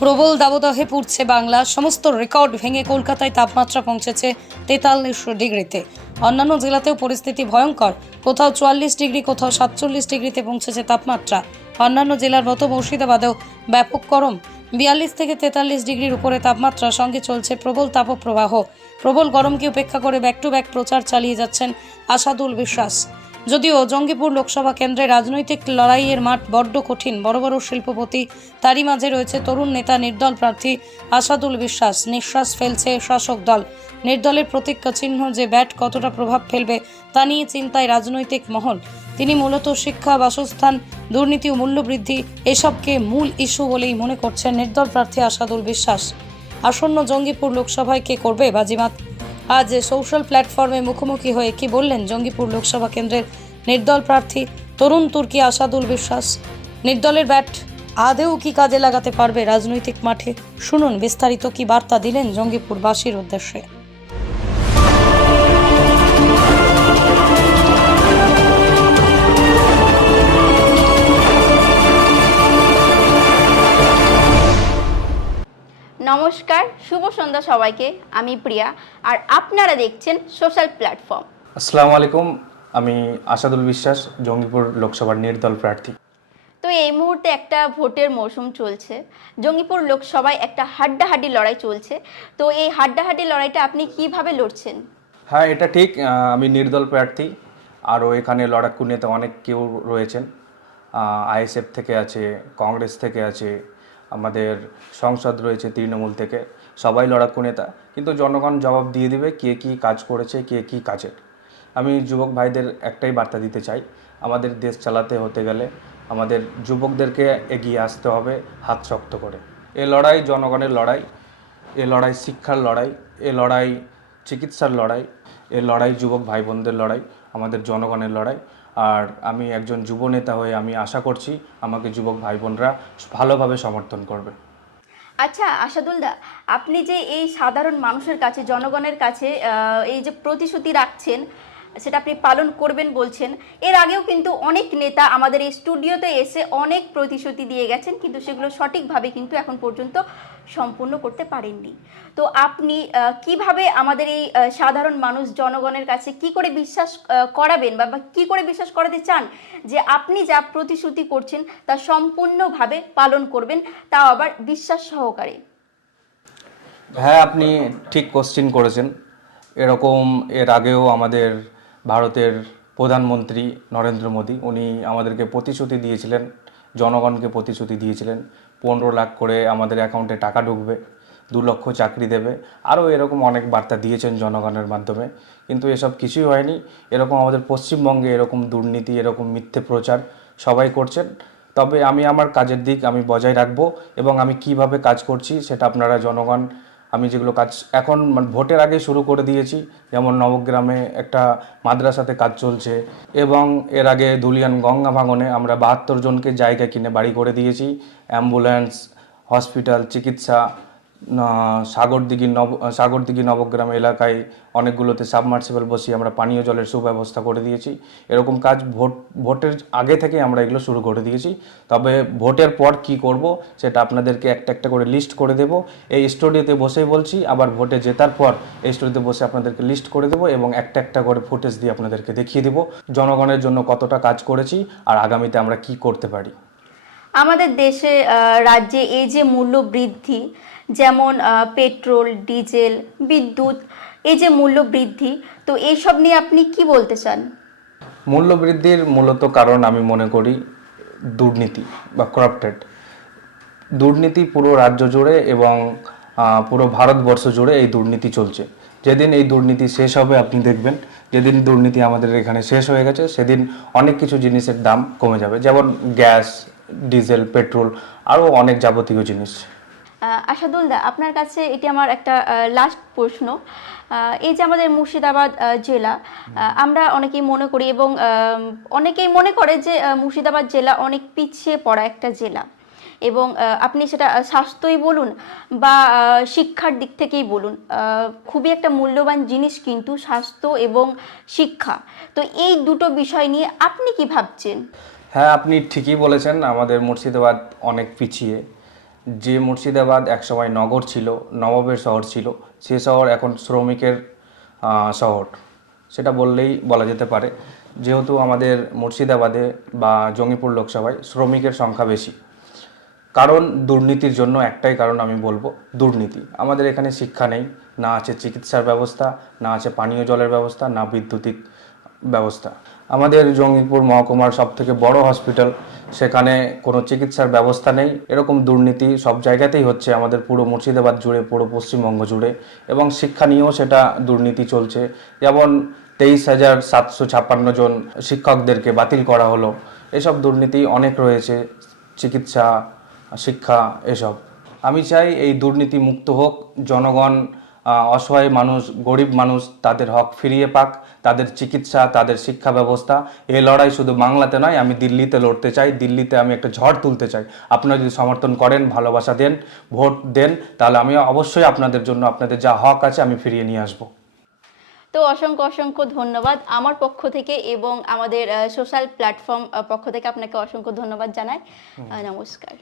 প্রবল দাবদাহে পুড়ছে বাংলা। সমস্ত রেকর্ড ভেঙে কলকাতায় তাপমাত্রা পৌঁছেছে তেতাল্লিশ ডিগ্রিতে। অন্যান্য জেলাতেও পরিস্থিতি ভয়ঙ্কর। কোথাও চুয়াল্লিশ ডিগ্রি, কোথাও সাতচল্লিশ ডিগ্রিতে পৌঁছেছে তাপমাত্রা। অন্যান্য জেলার মতো মুর্শিদাবাদেও ব্যাপক গরম। বিয়াল্লিশ থেকে তেতাল্লিশ ডিগ্রির উপরে তাপমাত্রা। সঙ্গে চলছে প্রবল তাপপ্রবাহ। প্রবল গরমকে উপেক্ষা করে ব্যাক টু ব্যাক প্রচার চালিয়ে যাচ্ছেন আসাদুল বিশ্বাস। যদিও জঙ্গিপুর লোকসভা কেন্দ্রে রাজনৈতিক লড়াইয়ের মাঠ বড্ড কঠিন। বড় বড় শিল্পপতি তারই মাঝে রয়েছে তরুণ নেতা, নির্দল প্রার্থী আসাদুল বিশ্বাস। নিঃশ্বাস ফেলছে শাসক দল। নির্দলের প্রতীক চিহ্ন যে ব্যাট কতটা প্রভাব ফেলবে তা নিয়ে চিন্তায় রাজনৈতিক মহল। তিনি মূলত শিক্ষা, বাসস্থান, দুর্নীতি ও মূল্যবৃদ্ধি এসবকে মূল ইস্যু বলেই মনে করছেন নির্দল প্রার্থী আসাদুল বিশ্বাস। আসন্ন জঙ্গিপুর লোকসভায় কে করবে বাজিমাত? আজ সোশ্যাল প্ল্যাটফর্মে মুখোমুখি হয়ে কি বললেন জঙ্গিপুর লোকসভা কেন্দ্রের নির্দল প্রার্থী তরুণ তুর্কি আসাদুল বিশ্বাস? নির্দলের ব্যাট আদেও কি কাজে লাগাতে পারবে রাজনৈতিক মাঠে? শুনুন বিস্তারিত কি বার্তা দিলেন জঙ্গিপুরবাসীর উদ্দেশ্যে। নমস্কার শুভ সন্ধ্যা সবাইকে। আমি প্রিয়া আর আপনারা দেখছেন সোশ্যাল প্ল্যাটফর্ম। আসসালামু আলাইকুম আমি আসাদুল বিশ্বাস জঙ্গিপুর লোকসভার নির্দল প্রার্থী। তো এই মুহূর্তে একটা ভোটের মৌসুম চলছে। জঙ্গিপুর লোকসভায় একটা হাড্ডাহাড্ডি লড়াই চলছে। তো এই হাড্ডাহাড্ডি লড়াইটা আপনি কীভাবে লড়ছেন? হ্যাঁ এটা ঠিক আমি নির্দল প্রার্থী। আরও এখানে লড়াকু নেতা অনেক কেউ রয়েছেন। আইএসএফ থেকে আছে কংগ্রেস থেকে আছে আমাদের সংসদ রয়েছে তৃণমূল থেকে। সবাই লড়াকু নেতা, কিন্তু জনগণ জবাব দিয়ে দিবে কে কী কাজ করেছে, কে কী কাজের আমি যুবক ভাইদের একটাই বার্তা দিতে চাই, আমাদের দেশ চালাতে হতে গেলে আমাদের যুবকদেরকে এগিয়ে আসতে হবে হাত শক্ত করে। এ লড়াই জনগণের লড়াই, এ লড়াই শিক্ষার লড়াই, এ লড়াই চিকিৎসার লড়াই, এ লড়াই যুবক ভাই বোনদের লড়াই, আমাদের জনগণের লড়াই। আর আমি একজন যুব নেতা হয়ে আমি আশা করছি আমাকে যুবক ভাই বোনরা ভালোভাবে সমর্থন করবে। আচ্ছা আসাদুলদা আপনি যে এই সাধারণ মানুষের কাছে, জনগণের কাছে এই যে প্রতিশ্রুতি রাখছেন, সেটা আপনি পালন করবেন বলছেন, এর আগেও কিন্তু অনেক নেতা আমাদের এই স্টুডিওতে এসে অনেক প্রতিশ্রুতি দিয়ে গেছেন, কিন্তু সেগুলো সঠিকভাবে কিন্তু এখন পর্যন্ত সম্পূর্ণ করতে পারেননি। তো আপনি কীভাবে আমাদের এই সাধারণ মানুষ জনগণের কাছে কি করে বিশ্বাস করাবেন বা কি করে বিশ্বাস করাতে চান যে আপনি যা প্রতিশ্রুতি করছেন তা সম্পূর্ণভাবে পালন করবেন, তাও আবার বিশ্বাস সহকারে? হ্যাঁ আপনি ঠিক কোশ্চিন করেছেন। এরকম এর আগেও আমাদের ভারতের প্রধানমন্ত্রী নরেন্দ্র মোদী, উনি আমাদেরকে প্রতিশ্রুতি দিয়েছিলেন, জনগণকে প্রতিশ্রুতি দিয়েছিলেন। পনেরো লাখ করে আমাদের অ্যাকাউন্টে টাকা ঢুকবে, দু লক্ষ চাকরি দেবে। আরও এরকম অনেক বার্তা দিয়েছেন জনগণের মাধ্যমে। কিন্তু এসব কিছুই হয়নি। এরকম আমাদের পশ্চিমবঙ্গে এরকম দুর্নীতি, এরকম মিথ্যে প্রচার সবাই করছেন। তবে আমি আমার কাজের দিক আমি বজায় রাখব এবং আমি কীভাবে কাজ করছি সেটা আপনারা জনগণ আমি যেগুলো কাজ এখন মানে ভোটের আগে শুরু করে দিয়েছি, যেমন নবগ্রামে একটা মাদ্রাসাতে কাজ চলছে এবং এর আগে দুলিয়ান গঙ্গা ভাঙনে আমরা বাহাত্তর জনকে জায়গা কিনে বাড়ি করে দিয়েছি, অ্যাম্বুলেন্স, হসপিটাল, চিকিৎসা সাগরদিঘি নব সাগরদিঘি নবগ্রাম এলাকায় অনেকগুলোতে সাবমার্সিবল বসিয়ে আমরা পানীয় জলের সুব্যবস্থা করে দিয়েছি। এরকম কাজ ভোট, ভোটের আগে থেকে আমরা এগুলো শুরু করে দিয়েছি। তবে ভোটের পর কি করব সেটা আপনাদেরকে একটা একটা করে লিস্ট করে দেব। এই স্টুডিওতে বসেই বলছি, আবার ভোটে জেতার পর এই স্টুডিওতে বসে আপনাদেরকে লিস্ট করে দেবো এবং একটা একটা করে ফুটেজ দিয়ে আপনাদেরকে দেখিয়ে দেবো জনগণের জন্য কতটা কাজ করেছি আর আগামীতে আমরা কি করতে পারি। আমাদের দেশে রাজ্যে এই যে মূল্য বৃদ্ধি যেমন পেট্রোল, ডিজেল, বিদ্যুৎ, এই যে মূল্য বৃদ্ধি, তো এইসব নিয়ে আপনি কি বলতে চান? মূল্যবৃদ্ধির মূলত কারণ আমি মনে করি দুর্নীতি বা করাপ্টেড দুর্নীতি পুরো রাজ্য জুড়ে এবং পুরো ভারতবর্ষ জুড়ে এই দুর্নীতি চলছে। যেদিন এই দুর্নীতি শেষ হবে, আপনি দেখবেন, যেদিন দুর্নীতি আমাদের এখানে শেষ হয়ে গেছে, সেদিন অনেক কিছু জিনিসের দাম কমে যাবে। যেমন গ্যাস, ডিজেল, পেট্রোল, আরও অনেক যাবতীয় জিনিস। আহ, আসাদুলদা আপনার কাছে এটি আমার একটা লাস্ট প্রশ্ন। এই যে আমাদের মুর্শিদাবাদ জেলা আমরা অনেকেই মনে করি এবং অনেকেই মনে করে যে মুর্শিদাবাদ জেলা অনেক পিছিয়ে পড়া একটা জেলা। এবং আপনি সেটা স্বাস্থ্যই বলুন বা শিক্ষার দিক থেকেই বলুন খুবই একটা মূল্যবান জিনিস কিন্তু স্বাস্থ্য এবং শিক্ষা। তো এই দুটো বিষয় নিয়ে আপনি কি ভাবছেন? হ্যাঁ আপনি ঠিকই বলেছেন আমাদের মুর্শিদাবাদ অনেক পিছিয়ে। যে মুর্শিদাবাদ একসময় নগর ছিল, নবাবের শহর ছিল, সে শহর এখন শ্রমিকের শহর। সেটা বললেই বলা যেতে পারে। যেহেতু আমাদের মুর্শিদাবাদে বা জঙ্গিপুর লোকসভায় শ্রমিকের সংখ্যা বেশি, কারণ দুর্নীতির জন্য একটাই কারণ আমি বলব, দুর্নীতি। আমাদের এখানে শিক্ষা নেই, না আছে চিকিৎসার ব্যবস্থা, না আছে পানীয় জলের ব্যবস্থা, না বিদ্যুতিক ব্যবস্থা। আমাদের জঙ্গিপুর মহকুমার সব থেকে বড় হসপিটাল সেখানে কোনো চিকিৎসার ব্যবস্থা নেই। এরকম দুর্নীতি সব জায়গাতেই হচ্ছে। আমাদের পুরো মুর্শিদাবাদ জুড়ে, পুরো পশ্চিমবঙ্গ জুড়ে। এবং শিক্ষা নিয়েও সেটা দুর্নীতি চলছে। যেমন তেইশ হাজার সাতশো ছাপ্পান্ন জন শিক্ষকদেরকে বাতিল করা হলো। এসব দুর্নীতি অনেক রয়েছে। চিকিৎসা, শিক্ষা, এসব। আমি চাই এই দুর্নীতি মুক্ত হোক। জনগণ অসহায় মানুষ গরিব মানুষ তাদের হক ফিরিয়ে পাক তাদের চিকিৎসা তাদের শিক্ষা ব্যবস্থা। এই লড়াই শুধু বাংলাতে নয় আমি দিল্লিতে লড়তে চাই দিল্লিতে আমি একটা ঝড় তুলতে চাই। আপনারা যদি সমর্থন করেন ভালোবাসা দেন ভোট দেন তাহলে আমি অবশ্যই আপনাদের জন্য আপনাদের যা হক আছে আমি ফিরিয়ে নিয়ে আসব। তো অসংখ্য অসংখ্য ধন্যবাদ আমার পক্ষ থেকে এবং আমাদের সোশ্যাল প্ল্যাটফর্ম পক্ষ থেকে আপনাকে অসংখ্য ধন্যবাদ জানাই। নমস্কার।